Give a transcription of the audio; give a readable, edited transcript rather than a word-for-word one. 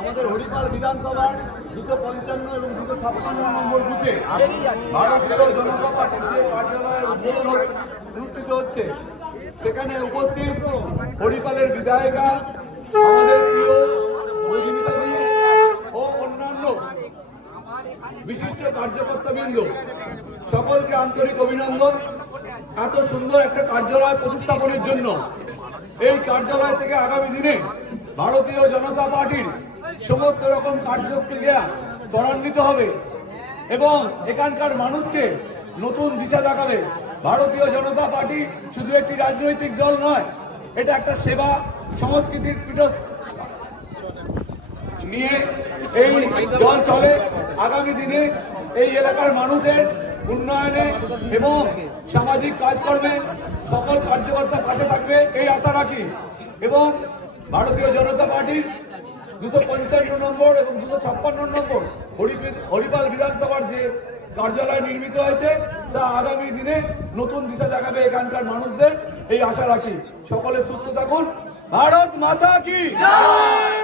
আমাদের হরিপাল বিধানসভার 255 এবং 256 নম্বর বুথে ভারতীয় জনতা পার্টির যে কার্যালয়ের উদ্বোধন অনুষ্ঠিত হচ্ছে, সেখানে উপস্থিত হরিপালের বিধায়িকা, আমাদের প্রিয় মধুমিতাদি ও অন্যান্য বিশিষ্ট কার্যকর্তাবৃন্দ, সকলকে আন্তরিক অভিনন্দন। এত সুন্দর একটা কার্যালয় প্রতিস্থাপনের জন্য এই কার্যালয় থেকে আগামী দিনে ভারতীয় জনতা পার্টির সমস্ত রকম কার্যক্রিয়া ত্বরান্বিত হবে এবং এখানকার মানুষকে নতুন দিশা দেখাবে। ভারতীয় জনতা পার্টি শুধু একটি রাজনৈতিক দল নয়, এটা একটা সেবা সংস্কৃতির পীঠ নিয়ে এই দল চলে। আগামী দিনে এই এলাকার মানুষের উন্নয়নে এবং সামাজিক কাজকর্মে সকল কার্যকর্তা পাশে থাকবে এই আশা রাখি এবং ভারতীয় জনতা পার্টির 255 নম্বর এবং 256 নম্বর হরিপাল বিধানসভার যে কার্যালয় নির্মিত হয়েছে তা আগামী দিনে নতুন দিশা দেখাবে এখানকার মানুষদের, এই আশা রাখি। সকলে সুস্থ থাকুন। ভারত মাতা কি জয়।